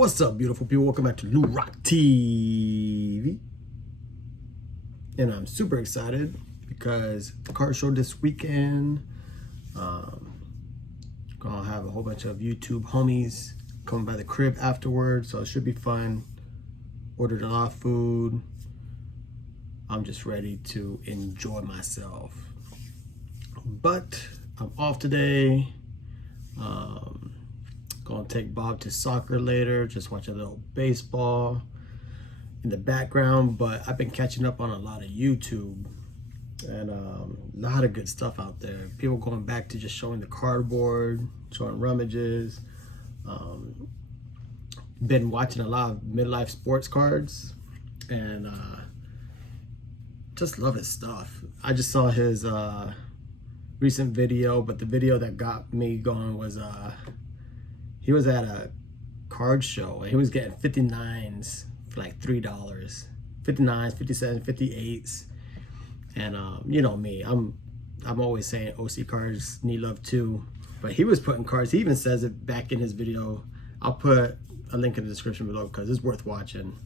What's up, beautiful people? Welcome back to New Rock TV. And I'm super excited because the card show this weekend. Gonna have a whole bunch of YouTube homies coming by the crib afterwards, so it should be fun. Ordered a lot of food. I'm just ready to enjoy myself. But I'm off today. Gonna take Bob to soccer later, just watch a little baseball in the background. But I've been catching up on a lot of YouTube and a lot of good stuff out there. People going back to just showing the cardboard, showing rummages. Been watching a lot of midlife sports cards and just love his stuff. I just saw his recent video, but the video that got me going was he was at a card show and he was getting 59s for like $3. 59s, 57s, 58s. And you know me, I'm always saying OC cards need love too. But he was putting cards, he even says it back in his video. I'll put a link in the description below because it's worth watching.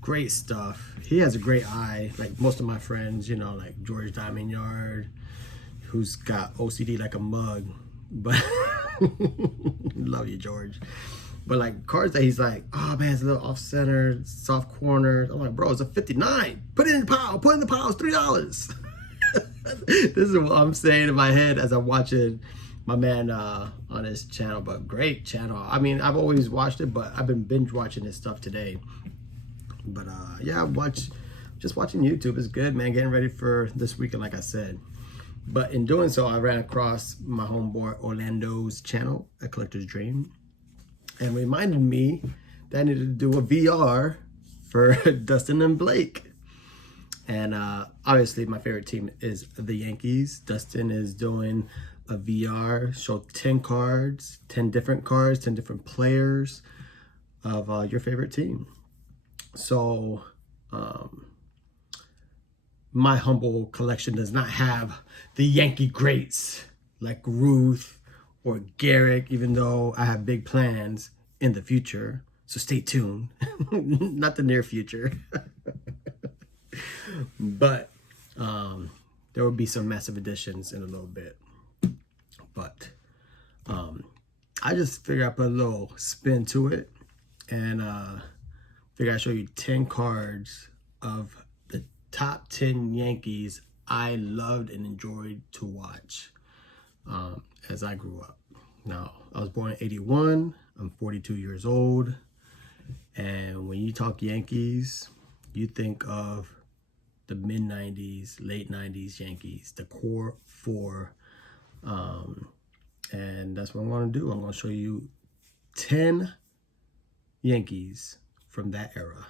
Great stuff. He has a great eye, like most of my friends, you know, like George Diamond Yard, who's got OCD like a mug. But love you, George. But like cards that he's like, oh man, it's a little off center, soft corner. I'm like, bro, it's a 59. Put it in the pile. Put it in the pile. It's $3. This is what I'm saying in my head as I'm watching my man on his channel. But great channel. I mean, I've always watched it, but I've been binge watching his stuff today. But yeah, just watching YouTube is good, man. Getting ready for this weekend, like I said. But in doing so, I ran across my homeboy Orlando's channel, A Collector's Dream, and reminded me that I needed to do a VR for Dustin and Blake. And obviously my favorite team is the Yankees. Dustin is doing a VR, show 10 cards, 10 different cards, 10 different players of your favorite team. So my humble collection does not have the Yankee greats like Ruth or Garrick, even though I have big plans in the future. So stay tuned. Not the near future. But there will be some massive additions in a little bit. But I just figured I'd put a little spin to it and figure I'd show you 10 cards of the top 10 Yankees I loved and enjoyed to watch as I grew up. Now, I was born in 81. I'm 42 years old. And when you talk Yankees, you think of the mid-90s, late 90s Yankees, the core four. And that's what I'm going to do. I'm going to show you 10 Yankees from that era.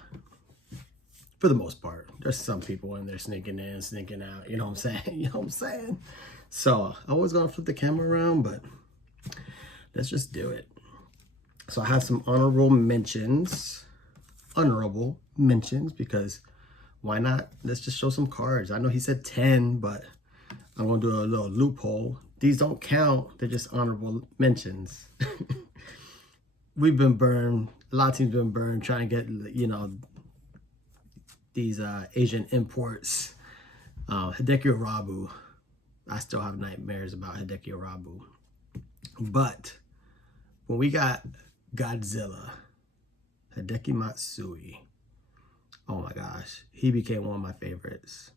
For the most part, there's some people in there sneaking in, sneaking out. You know what I'm saying? You know what I'm saying? So I was gonna flip the camera around, but let's just do it. So I have some honorable mentions because why not? Let's just show some cards. I know he said 10, but I'm gonna do a little loophole. These don't count. They're just honorable mentions. We've been burned. A lot of teams been burned trying to get, you know, these Asian imports. Hideki Irabu. I still have nightmares about Hideki Irabu. But when we got Godzilla, Hideki Matsui, oh my gosh, he became one of my favorites.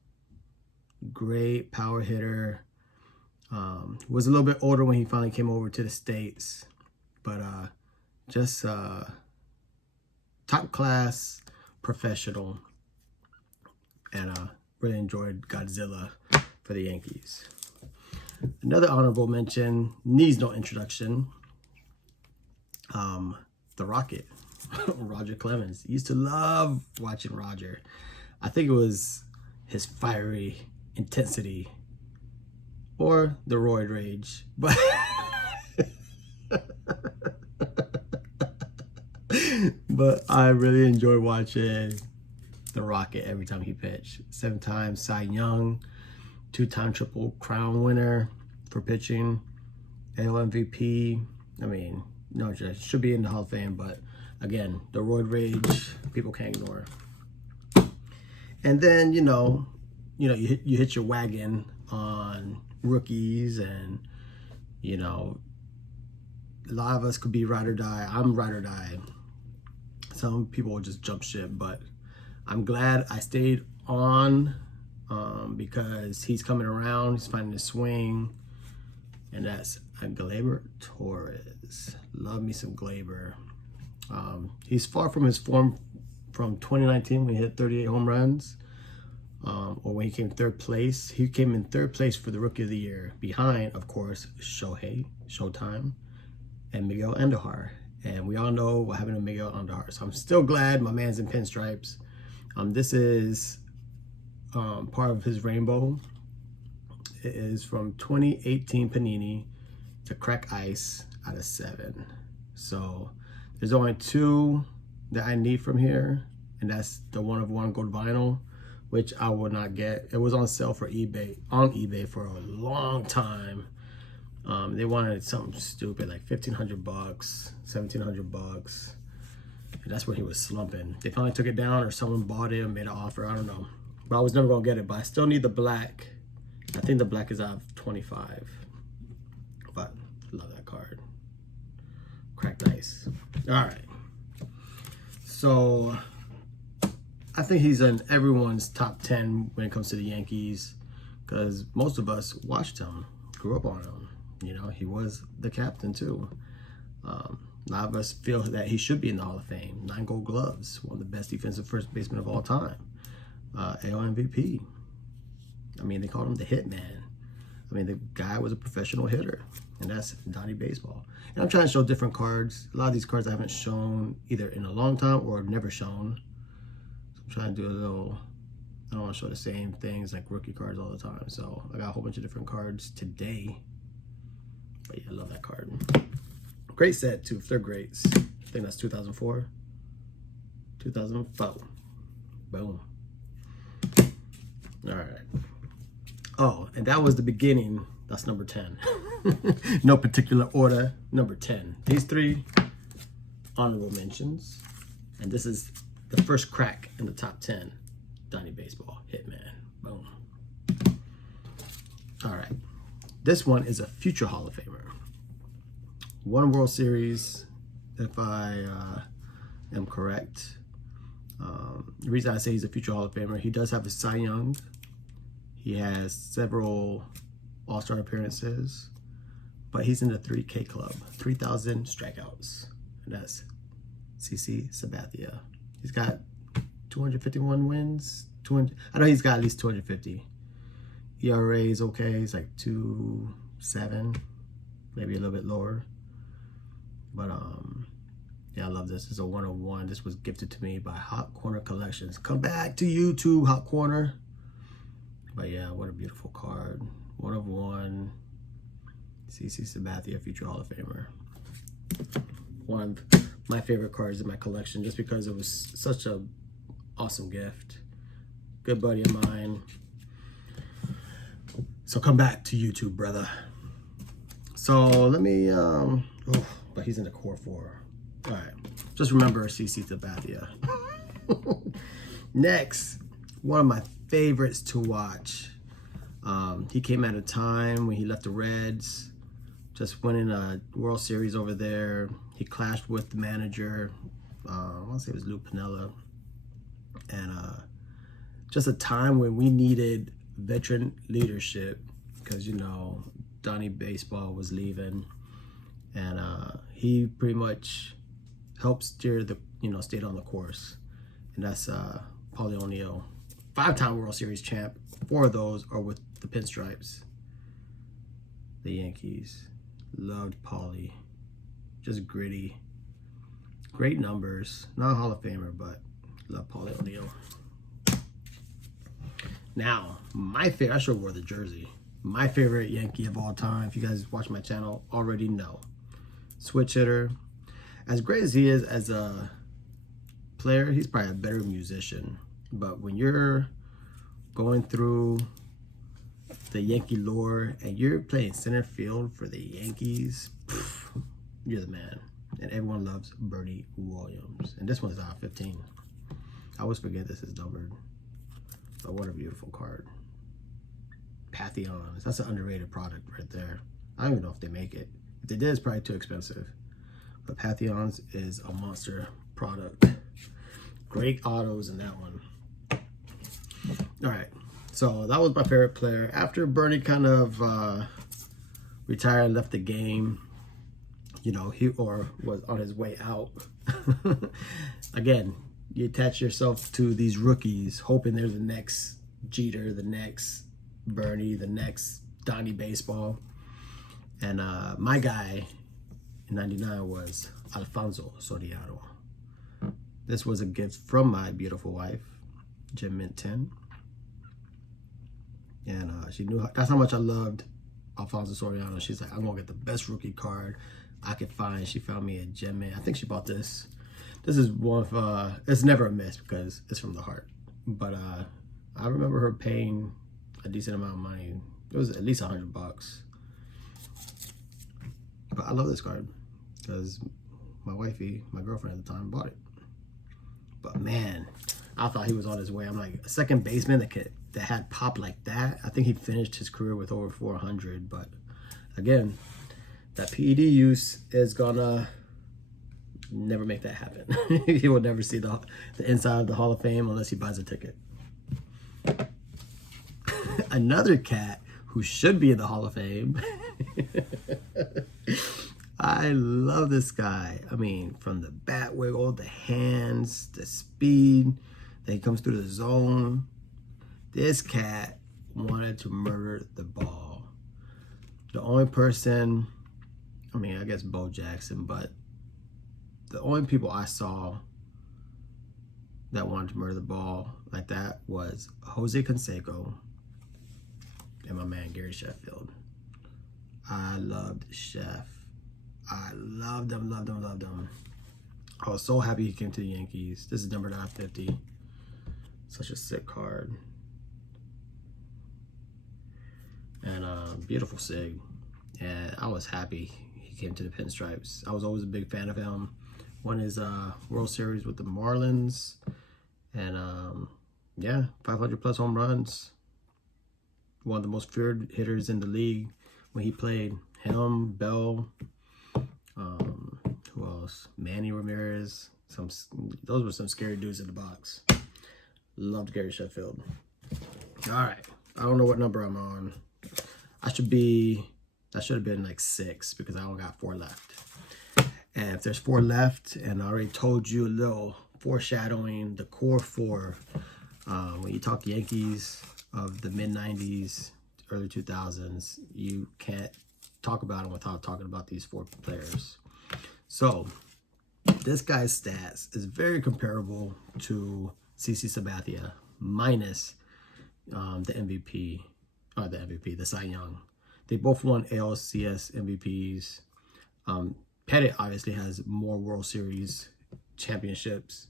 Great power hitter. Was a little bit older when he finally came over to the States, but just top class professional. And really enjoyed Godzilla for the Yankees. Another honorable mention, needs no introduction. The Rocket, Roger Clemens. Used to love watching Roger. I think it was his fiery intensity or the roid rage, but but I really enjoy watching the Rocket every time he pitched. 7-time Cy Young, 2-time Triple Crown winner for pitching, AL MVP. I mean, no, just should be in the Hall of Fame, but Again, the roid rage, people can't ignore. And then, you hit your wagon on rookies, and, a lot of us could be ride or die. I'm ride or die. Some people will just jump ship, but I'm glad I stayed on because he's coming around. He's finding his swing, and that's a Gleyber Torres. Love me some Gleyber. He's far from his form from 2019 when he hit 38 home runs, or when he came third place. He came in third place for the Rookie of the Year, behind, of course, Showtime, and Miguel Andujar. And we all know what happened to Miguel Andujar. So I'm still glad my man's in pinstripes. This is part of his rainbow. It is from 2018 Panini to Crack Ice out of 7. So there's only 2 that I need from here, and that's the 1/1 gold vinyl, which I will not get. It was on sale for on eBay for a long time. They wanted something stupid like $1,500, $1,700, and that's when he was slumping. They finally took it down, or someone bought it and made an offer. I don't know, but I was never gonna get it. But I still need the black. I think the black is out of 25, but love that card. Cracked ice. All right, so I think he's in everyone's top 10 when it comes to the Yankees, because most of us watched him, grew up on him. He was the captain too. A lot of us feel that he should be in the Hall of Fame. 9 Gold Gloves, one of the best defensive first basemen of all time. AL MVP. I mean, they called him the Hitman. I mean, the guy was a professional hitter, and that's Donnie Baseball. And I'm trying to show different cards. A lot of these cards I haven't shown either in a long time or never shown. So I'm trying to do a little, I don't want to show the same things like rookie cards all the time. So I got a whole bunch of different cards today. But yeah, I love that card. Great set too, if they're greats. I think that's 2004, 2004. Boom. All right. Oh, and that was the beginning. That's number 10. No particular order. Number 10. These 3 honorable mentions, and this is the first crack in the top 10. Donnie Baseball, Hitman. Boom. All right. This one is a future Hall of Famer. 1 World Series, if I am correct. The reason I say he's a future Hall of Famer, he does have a Cy Young. He has several All-Star appearances, but he's in the 3K club, 3,000 strikeouts. And that's CC Sabathia. He's got 251 wins. I know he's got at least 250. ERA is okay. It's like 2.7, maybe a little bit lower. But yeah, I love this. It's a 1/1. This was gifted to me by Hot Corner Collections. Come back to YouTube, Hot Corner. But yeah, what a beautiful card. 1/1. CC Sabathia, future Hall of Famer. One of my favorite cards in my collection, just because it was such a awesome gift. Good buddy of mine. So come back to YouTube, brother. So let me, but he's in the core 4. All right, just remember CC Sabathia. Next, one of my favorites to watch. He came at a time when he left the Reds, just winning a World Series over there. He clashed with the manager. I want to say it was Lou Piniella. And just a time when we needed veteran leadership, because Donnie Baseball was leaving, and he pretty much helped steer the stayed on the course. And that's Paulie O'Neill, 5-time World Series champ. 4 of those are with the pinstripes. The Yankees. Loved Paulie. Just gritty. Great numbers. Not a Hall of Famer, but love Paulie O'Neill. Now, my favorite, I should have wore the jersey. My favorite Yankee of all time, if you guys watch my channel, already know. Switch hitter. As great as he is as a player, he's probably a better musician. But when you're going through the Yankee lore and you're playing center field for the Yankees, you're the man. And everyone loves Bernie Williams. And this one's out of 15. I always forget this is numbered. But what a beautiful card. Pantheons. That's an underrated product right there. I don't even know if they make it. If they did, it's probably too expensive. But Pantheons is a monster product. Great autos in that one. All right. So that was my favorite player. After Bernie kind of retired and left the game, you know, he was on his way out. Again, you attach yourself to these rookies, hoping they're the next Jeter, the next Bernie, the next Donnie Baseball. And my guy in '99 was Alfonso Soriano. This was a gift from my beautiful wife, Jim Mint 10. And she knew that's how much I loved Alfonso Soriano. She's like, I'm gonna get the best rookie card I could find. She found me a Gem Mint. I think she bought this. This is one of it's never a miss because it's from the heart. But I remember her paying a decent amount of money. It was at least $100. But I love this card because my wifey, my girlfriend at the time, bought it. But man, I thought he was on his way. I'm like, a second baseman that had pop like that. I think he finished his career with over 400. But again, that PED use is gonna never make that happen. He will never see the inside of the Hall of Fame unless he buys a ticket. Another cat who should be in the Hall of Fame. I love this guy. I mean, from the bat wiggle, the hands, the speed that he comes through the zone. This cat wanted to murder the ball. The only person, I mean, I guess Bo Jackson, but the only people I saw that wanted to murder the ball like that was Jose Canseco and my man Gary Sheffield. I loved Chef. I loved him, loved him, loved him. I was so happy he came to the Yankees. This is numbered out of 50. Such a sick card. And beautiful sig. And I was happy he came to the Pinstripes. I was always a big fan of him. Won his World Series with the Marlins. And yeah, 500 plus home runs. One of the most feared hitters in the league when he played. Him, Bell, who else? Manny Ramirez. Those were some scary dudes in the box. Loved Gary Sheffield. All right, I don't know what number I'm on. I should have been like 6 because I only got 4 left. And if there's 4 left, and I already told you a little foreshadowing, the core 4, when you talk Yankees of the mid-90s, early 2000s, you can't talk about them without talking about these 4 players. So this guy's stats is very comparable to CC Sabathia minus the MVP, the Cy Young. They both won ALCS MVPs. Petite obviously has more World Series championships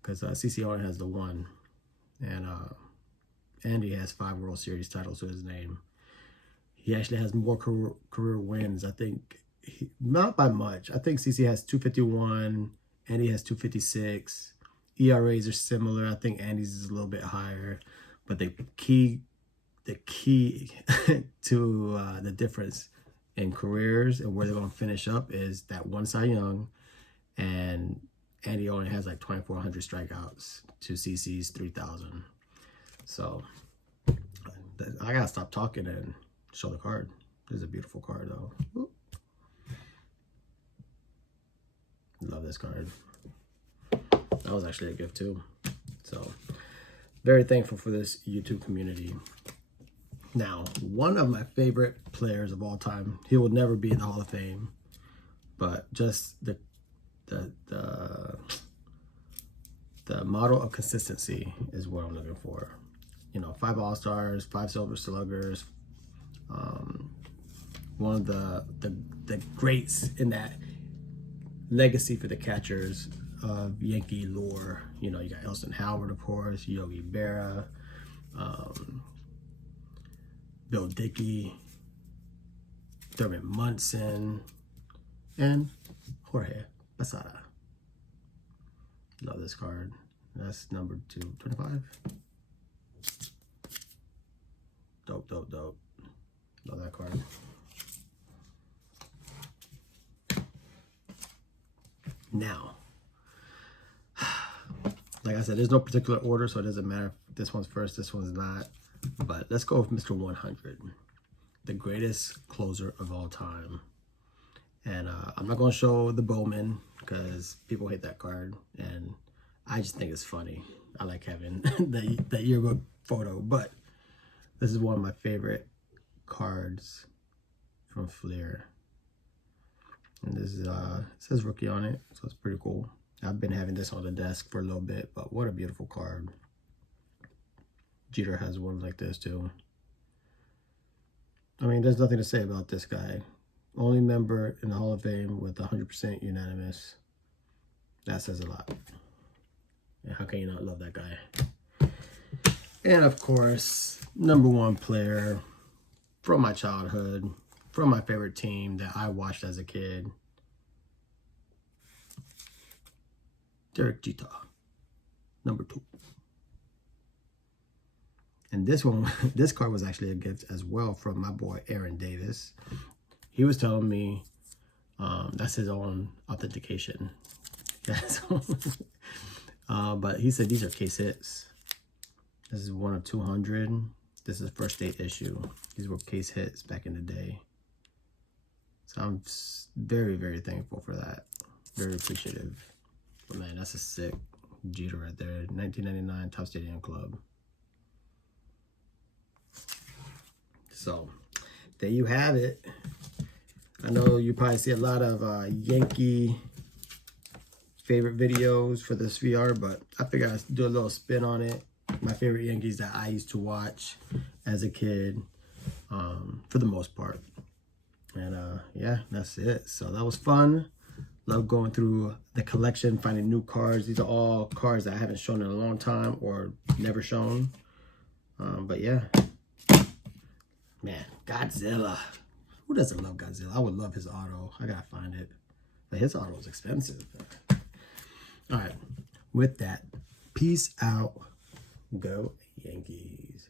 because CC only has the 1. And Andy has 5 World Series titles to his name. He actually has more career wins. I think, not by much. I think CC has 251. Andy has 256. ERAs are similar. I think Andy's is a little bit higher. But the key to the difference in careers and where they're going to finish up is that 1 Cy Young, and Andy only has like 2,400 strikeouts to CC's 3,000. So I gotta stop talking and show the card. This is a beautiful card though. Woo. Love this card. That was actually a gift too. So very thankful for this YouTube community. Now, one of my favorite players of all time, he will never be in the Hall of Fame, but just the model of consistency is what I'm looking for. You know, 5 All-Stars, 5 Silver Sluggers, one of the greats in that legacy for the catchers of Yankee lore. You know, you got Elston Howard, of course, Yogi Berra, Bill Dickey, Thurman Munson, and Jorge Posada. Love this card. That's number 225. Dope, dope, dope. Love that card. Now, like I said, there's no particular order, so it doesn't matter if this one's first, this one's not. But let's go with Mr. 100, the greatest closer of all time. And I'm not going to show the Bowman because people hate that card, and I just think it's funny. I like having the yearbook photo, but this is one of my favorite cards from Fleer. And this is, it says rookie on it, so it's pretty cool. I've been having this on the desk for a little bit, but what a beautiful card. Jeter has one like this too. I mean, there's nothing to say about this guy. Only member in the Hall of Fame with 100% unanimous. That says a lot. And how can you not love that guy? And of course, #1 player from my childhood, from my favorite team that I watched as a kid. Derek Jeter, #2. And this one, this card was actually a gift as well from my boy Aaron Davis. He was telling me that's his own authentication. But he said these are case hits. This is 1 of 200. This is first date issue. These were case hits back in the day. So I'm very, very thankful for that. Very appreciative. But man, that's a sick Jeter right there. 1999 Top Stadium Club. So there you have it. I know you probably see a lot of Yankee favorite videos for this VR, but I figured I'd do a little spin on it. My favorite Yankees that I used to watch as a kid, for the most part. And yeah, that's it. So that was fun. Love going through the collection, finding new cards. These are all cards that I haven't shown in a long time or never shown. But yeah. Man, Godzilla. Who doesn't love Godzilla? I would love his auto. I gotta find it. But his auto is expensive. All right. With that, peace out. Go Yankees.